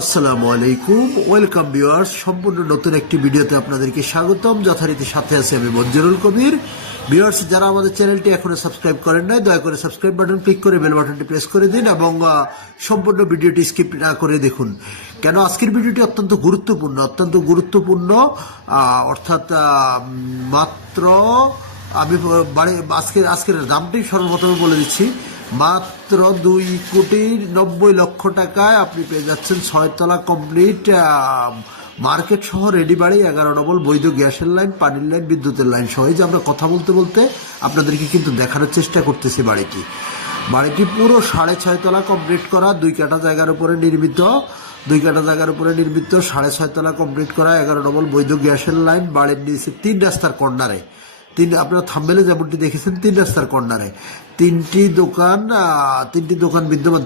আসসালামু আলাইকুম, welcome viewers. সম্পূর্ণ নতুন একটি ভিডিওতে আপনাদেরকে স্বাগতম। যথারীতি সাথে আছে আমি মঞ্জুরুল কবির। ভিউয়ার্স, যারা আমাদের চ্যানেলটি এখনো সাবস্ক্রাইব করেন নাই, দয়া করে সাবস্ক্রাইব বাটন ক্লিক করে বেল বাটনটি প্রেস করে দিন এবং সম্পূর্ণ ভিডিওটি স্কিপ না করে দেখুন। কেন আজকের ভিডিওটি অত্যন্ত গুরুত্বপূর্ণ। অর্থাৎ মাত্র আমি আজকের দামটি সর্বপ্রথমে বলে দিচ্ছি। মাত্র 2,90,00,000 টাকায় আপনি পেয়ে যাচ্ছেন 6 তলা কমপ্লিট মার্কেট সহ রেডি বাড়ি, 11 ডবল বৈধ গ্যাসের লাইন, পানির লাইন, বিদ্যুতের লাইন সহ। যে আমরা কথা বলতে বলতে আপনাদেরকে কিন্তু দেখানোর চেষ্টা করতেছি বাড়িটি পুরো 6.5 তলা কমপ্লিট করা, 2 কাঠা জায়গার উপরে নির্মিত, 6.5 তলা কমপ্লিট করা, 11 ডবল বৈধ গ্যাসের লাইন। বাড়ির নিচে 3 রাস্তার কর্নারে, আপনারা থাম্বনেলে যেমনটি দেখেছেন 3 রাস্তার কর্নারে তিনটি দোকান বিদ্যমান,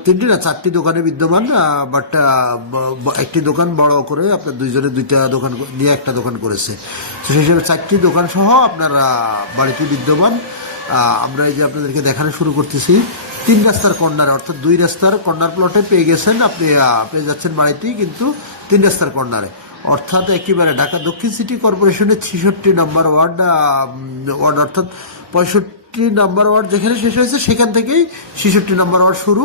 4টি দোকানে বিদ্যমান। বাট একটি দোকান বড় করে আপনার দুইজনে 2টা দোকান নিয়ে একটা দোকান করেছে। তো সেই হিসেবে 4টি দোকান সহ আপনার বাড়িটি বিদ্যমান। আমরা এই যে আপনাদেরকে দেখানো শুরু করতেছি 3 রাস্তার কর্নারে, অর্থাৎ 2 রাস্তার কর্নার প্লটে পেয়ে গেছেন আপনি, পেয়ে যাচ্ছেন বাড়িটি কিন্তু 3 রাস্তার কর্নারে, অর্থাৎ একেবারে ঢাকা দক্ষিণ সিটি কর্পোরেশনের 66 নম্বর ওয়ার্ড, অর্থাৎ 65 নম্বর ওয়ার্ড যেখানে শেষ হয়েছে সেখান থেকেই 66 নম্বর ওয়ার্ড শুরু।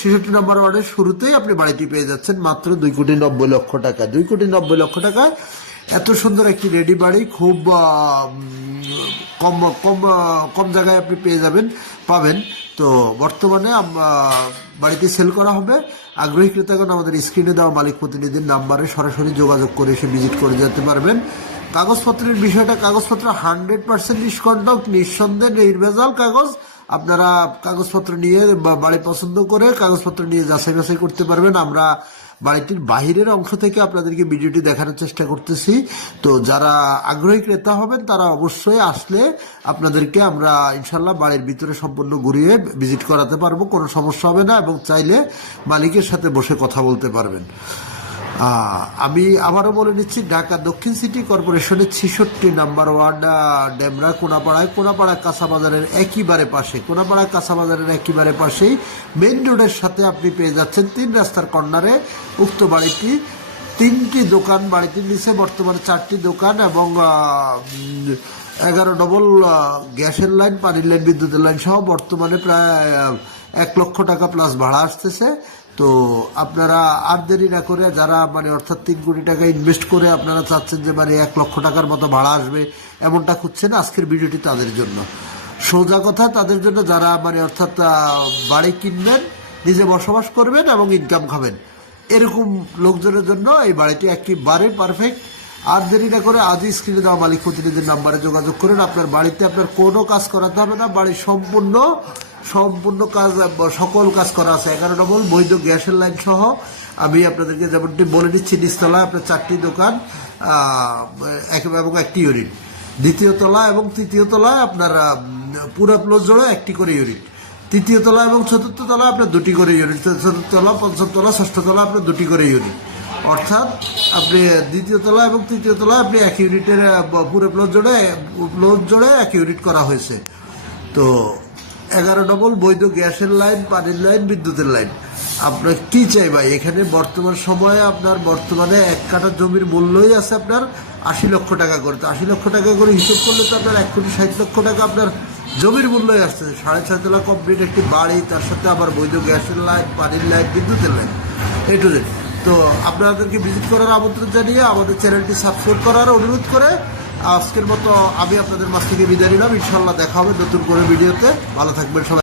66 নম্বর ওয়ার্ডের শুরুতেই আপনি বাড়িটি পেয়ে যাচ্ছেন মাত্র 2,90,00,000 টাকা। 2,90,00,000 টাকায় এত সুন্দর একটি রেডি বাড়ি খুব কম জায়গায় আপনি পাবেন। তো বর্তমানে বাড়িটি সেল করা হবে। আগ্রহী ক্রেতাগণ আমাদের স্ক্রিনে দেওয়া মালিক প্রতিনিধির নাম্বারে সরাসরি যোগাযোগ করে এসে ভিজিট করে যেতে পারবেন। কাগজপত্রের বিষয়টা, কাগজপত্র 100% নিষ্কণ্টক, নিঃসন্দেহে নির্ভেজাল কাগজ। আপনারা কাগজপত্র নিয়ে বাড়ি পছন্দ করে কাগজপত্র নিয়ে যাচাই বাছাই করতে পারবেন। আমরা বাড়িটির বাহিরের অংশ থেকে আপনাদেরকে ভিডিওটি দেখানোর চেষ্টা করতেছি। তো যারা আগ্রহী ক্রেতা হবেন তারা অবশ্যই আসলে আপনাদেরকে আমরা ইনশাল্লাহ বাড়ির ভিতরে সম্পূর্ণ ঘুরিয়ে ভিজিট করাতে পারবো, কোনো সমস্যা হবে না, এবং চাইলে মালিকের সাথে বসে কথা বলতে পারবেন। আমি আবারও বলে নিচ্ছি, ঢাকা দক্ষিণ সিটি কর্পোরেশনের 66 নম্বর ওয়ার্ড, ডেমরা কোনাপাড়া কাঁচাবাজারের একেবারে পাশেই মেইন রোডের সাথে আপনি পেয়ে যাচ্ছেন 3 রাস্তার কর্নারে উক্ত বাড়িটি। 3টি দোকান, বাড়িটির নিচে বর্তমানে 4টি দোকান এবং 11 ডবল গ্যাসের লাইন, পানির লাইন, বিদ্যুতের লাইন সহ বর্তমানে প্রায় 1 লক্ষ টাকা প্লাস ভাড়া আসতেছে। তো আপনারা আর দেরি না করে, যারা অর্থাৎ 3 কোটি টাকা ইনভেস্ট করে আপনারা চাচ্ছেন যে 1 লক্ষ টাকার মতো ভাড়া আসবে এমনটা খুঁজছেন, আজকের ভিডিওটি তাদের জন্য। সোজা কথা, তাদের জন্য যারা অর্থাৎ বাড়ি কিনবেন, নিজে বসবাস করবেন এবং ইনকাম খাবেন, এরকম লোকজনের জন্য এই বাড়িটি একেবারে পারফেক্ট। আর দেরি না করে আজই স্ক্রিনে দেওয়া মালিক প্রতিনিধির নাম্বারে যোগাযোগ করুন। আপনার বাড়িতে আপনার কোনো কাজ করাতে হবে না, বাড়ির সম্পূর্ণ কাজ, সকল কাজ করা আছে। 11 ডবল বৈধ গ্যাসের লাইন সহ। আমি আপনাদেরকে যেমনটি বলে দিচ্ছি, নিচতলায় আপনার 4টি দোকান এবং 1টি ইউনিট, দ্বিতীয় তলা এবং তৃতীয় তলায় আপনার পুরো ফ্লোর জোড়ে 1টি করে ইউনিট, তৃতীয় তলা এবং চতুর্থ তলা আপনার 2টি করে ইউনিট, চতুর্থ তলা, পঞ্চম তলা, ষষ্ঠ তলা আপনার 2টি করে ইউনিট, অর্থাৎ আপনি দ্বিতীয় তলা এবং তৃতীয় তলা আপনি 1 ইউনিটের পুরো ফ্লোর জোড়ে 1 ইউনিট করা হয়েছে। তো 11 ডবল বৈধ গ্যাসের লাইন, পানির লাইন, বিদ্যুতের লাইন। আপনার কি চাই ভাই? এখানে বর্তমান সময়ে বর্তমানে 1 কাঠা জমির মূল্যই আছে আপনার 80 লক্ষ টাকা করে। তো 80 লক্ষ টাকা করে হিসেব করলে তো আপনার 1,60,00,000 টাকা আপনার জমির মূল্যই আসতেছে। 6.5 তলা কমপ্লিট একটি বাড়ি, তার সাথে আবার বৈধ গ্যাসের লাইন, পানির লাইন, বিদ্যুতের লাইন, A to Z। তো আপনাদেরকে ভিজিট করার আমন্ত্রণ জানিয়ে আমাদের চ্যানেলটি সাবস্ক্রাইব করার অনুরোধ করে আজকের মতো আমি আপনাদের মাঝ থেকে বিদায় নিলাম। ইনশাল্লাহ দেখা হবে নতুন করে ভিডিওতে। ভালো থাকবেন সবাই।